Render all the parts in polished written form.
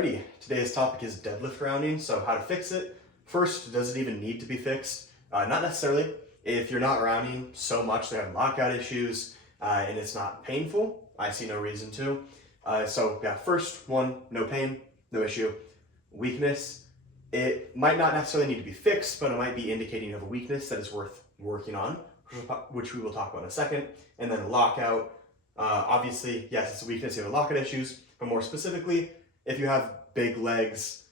Alrighty, today's topic is deadlift rounding, so how to fix it. First, does it even need to be fixed? Not necessarily. If you're not rounding so much, they're having lockout issues, and it's not painful, I see no reason to. First one, no pain, no issue. Weakness, it might not necessarily need to be fixed, but it might be indicating you have a weakness that is worth working on, which we will talk about in a second. And then lockout, obviously, yes, it's a weakness, you have lockout issues, but more specifically, if you have big legs,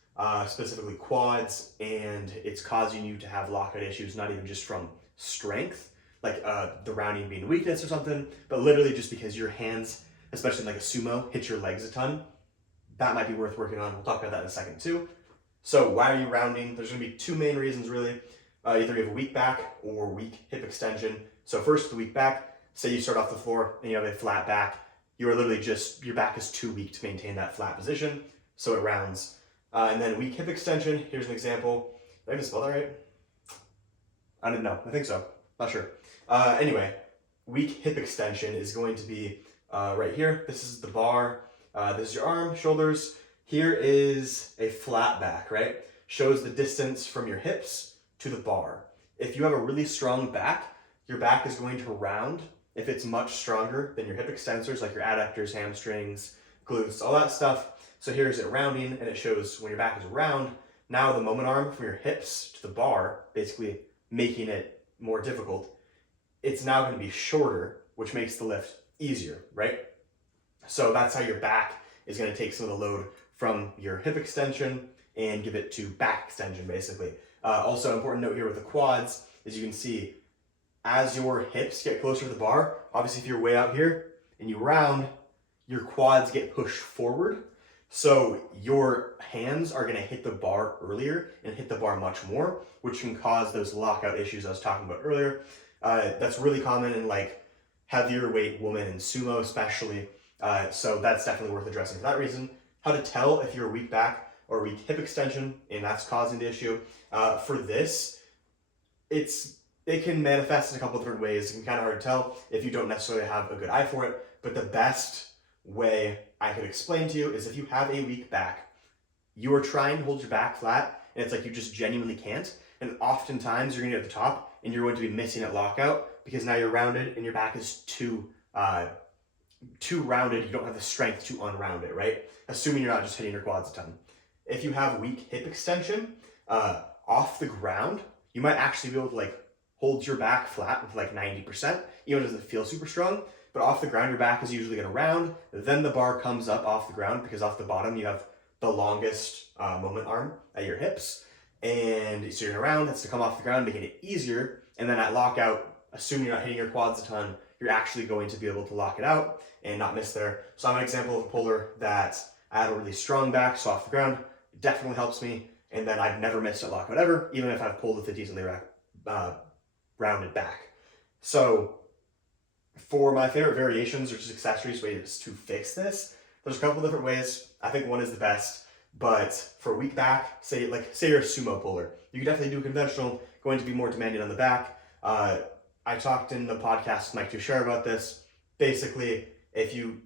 specifically quads, and it's causing you to have lockout issues, not even just from strength, like the rounding being a weakness or something, but literally just because your hands, especially like a sumo, hit your legs a ton, that might be worth working on. We'll talk about that in a second too. So why are you rounding? There's gonna be two main reasons really. Either you have a weak back or weak hip extension. So first, the weak back, say you start off the floor and you have a flat back, you are literally just, your back is too weak to maintain that flat position, so it rounds. And then weak hip extension, here's an example. Did I even spell that right? I didn't know, I think so, not sure. Anyway, weak hip extension is going to be right here. This is the bar, this is your arm, shoulders. Here is a flat back, right? Shows the distance from your hips to the bar. If you have a really strong back, your back is going to round if it's much stronger than your hip extensors, like your adductors, hamstrings, glutes, all that stuff. So here's it rounding, and it shows when your back is round, now the moment arm from your hips to the bar, basically making it more difficult, it's now going to be shorter, which makes the lift easier, right? So that's how your back is going to take some of the load from your hip extension and give it to back extension, basically. Also, important note here with the quads is you can see as your hips get closer to the bar, obviously if you're way out here and you round, your quads get pushed forward. So your hands are gonna hit the bar earlier and hit the bar much more, which can cause those lockout issues I was talking about earlier. That's really common in like heavier weight women and sumo especially. So that's definitely worth addressing for that reason. How to tell if you're a weak back or weak hip extension and that's causing the issue. For this, it can manifest in a couple different ways. It can be kind of hard to tell if you don't necessarily have a good eye for it, but the best way I could explain to you is if you have a weak back, you are trying to hold your back flat and it's like you just genuinely can't. And oftentimes you're gonna get at the top and you're going to be missing at lockout because now you're rounded and your back is too rounded, you don't have the strength to unround it, right? Assuming you're not just hitting your quads a ton. If you have weak hip extension, off the ground, you might actually be able to like hold your back flat with like 90%, even if it doesn't feel super strong, but off the ground, your back is usually gonna round, then the bar comes up off the ground because off the bottom, you have the longest moment arm at your hips, and so you're gonna round, that's to come off the ground, making it easier, and then at lockout, assuming you're not hitting your quads a ton, you're actually going to be able to lock it out and not miss there. So I'm an example of a puller that I have a really strong back, so off the ground, it definitely helps me, and then I've never missed at lockout ever, even if I've pulled with a decently rounded back. So for my favorite variations or just accessories ways to fix this, there's a couple different ways. I think one is the best, but for a weak back, say you're a sumo puller, you can definitely do conventional, going to be more demanding on the back. I talked in the podcast with Mike Tushar about this. Basically, if you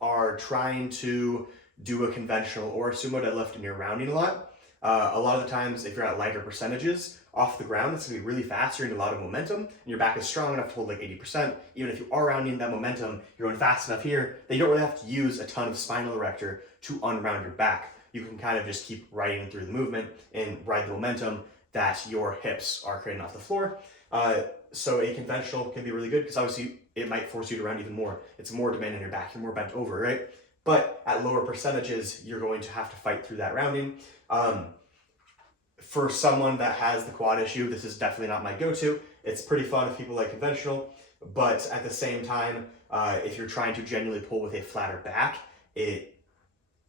are trying to do a conventional or a sumo deadlift and you're rounding a lot of the times, if you're at lighter percentages off the ground, it's gonna be really fast, you're in a lot of momentum, and your back is strong enough to hold like 80%. Even if you are rounding that momentum, you're going fast enough here that you don't really have to use a ton of spinal erector to unround your back. You can kind of just keep riding through the movement and ride the momentum that your hips are creating off the floor. So a conventional can be really good because obviously it might force you to round even more. It's more demand on your back, you're more bent over, right? But at lower percentages, you're going to have to fight through that rounding. For someone that has the quad issue, this is definitely not my go-to. It's pretty fun if people like conventional, but at the same time, if you're trying to genuinely pull with a flatter back, it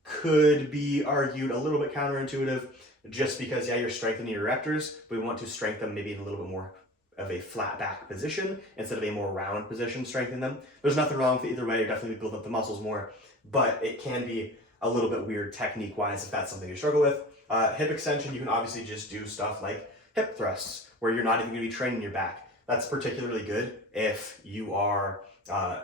could be argued a little bit counterintuitive just because, yeah, you're strengthening your erectors, but we want to strengthen them maybe in a little bit more of a flat back position instead of a more round position, strengthen them. There's nothing wrong with either way, you're definitely building up the muscles more, but it can be a little bit weird technique-wise if that's something you struggle with. Hip extension, you can obviously just do stuff like hip thrusts, where you're not even gonna be training your back. That's particularly good if you are,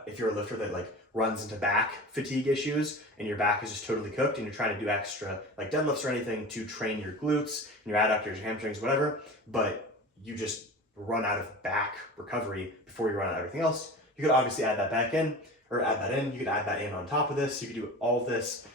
if you're a lifter that like runs into back fatigue issues and your back is just totally cooked and you're trying to do extra like deadlifts or anything to train your glutes and your adductors, your hamstrings, whatever, but you just run out of back recovery before you run out of everything else, you could obviously add that back in or add that in. You could add that in on top of this. You could do all of this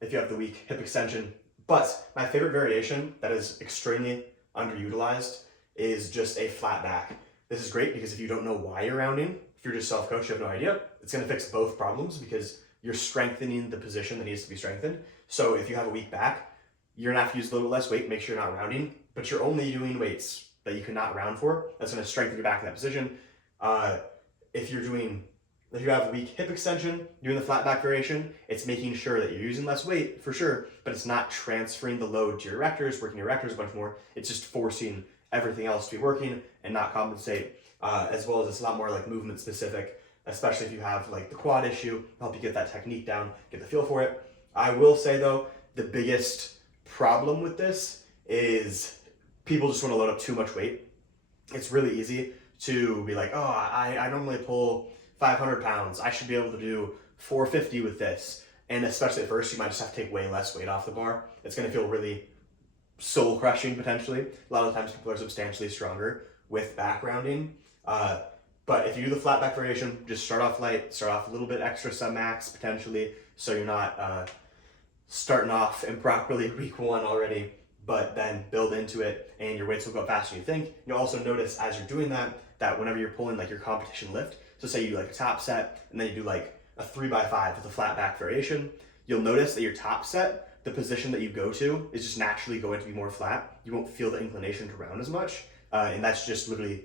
if you have the weak hip extension. But my favorite variation that is extremely underutilized is just a flat back. This is great because if you don't know why you're rounding, if you're just self-coach, you have no idea, it's going to fix both problems because you're strengthening the position that needs to be strengthened. So if you have a weak back, you're going to have to use a little bit less weight, make sure you're not rounding, but you're only doing weights that you cannot round for. That's going to strengthen your back in that position. If you have a weak hip extension, doing the flat back variation, it's making sure that you're using less weight for sure, but it's not transferring the load to your erectors, working your erectors a bunch more. It's just forcing everything else to be working and not compensate, as well as it's a lot more like movement specific, especially if you have like the quad issue, help you get that technique down, get the feel for it. I will say though, the biggest problem with this is people just want to load up too much weight. It's really easy to be like, oh, I normally pull 500 pounds. I should be able to do 450 with this. And especially at first, you might just have to take way less weight off the bar. It's going to feel really soul crushing potentially. A lot of times people are substantially stronger with back rounding. But if you do the flat back variation, just start off light, start off a little bit extra sub max potentially, so you're not starting off improperly week one already, but then build into it and your weights will go up faster than you think. You'll also notice as you're doing that whenever you're pulling like your competition lift, so say you do like a top set and then you do like a 3x5 with a flat back variation, you'll notice that your top set, the position that you go to is just naturally going to be more flat. You won't feel the inclination to round as much. And that's just literally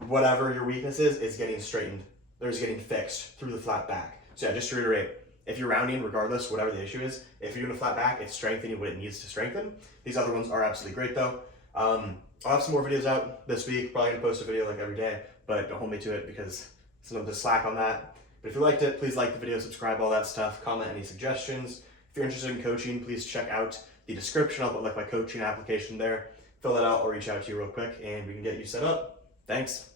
whatever your weakness is getting straightened, or is getting fixed through the flat back. So yeah, just to reiterate, if you're rounding, regardless, whatever the issue is, if you're doing a flat back, it's strengthening what it needs to strengthen. These other ones are absolutely great though. I'll have some more videos out this week, probably gonna post a video like every day, but don't hold me to it because sometimes I slack on that. But if you liked it, please like the video, subscribe, all that stuff, comment any suggestions. If you're interested in coaching, please check out the description. I'll put like my coaching application there. Fill that out or reach out to you real quick and we can get you set up. Thanks.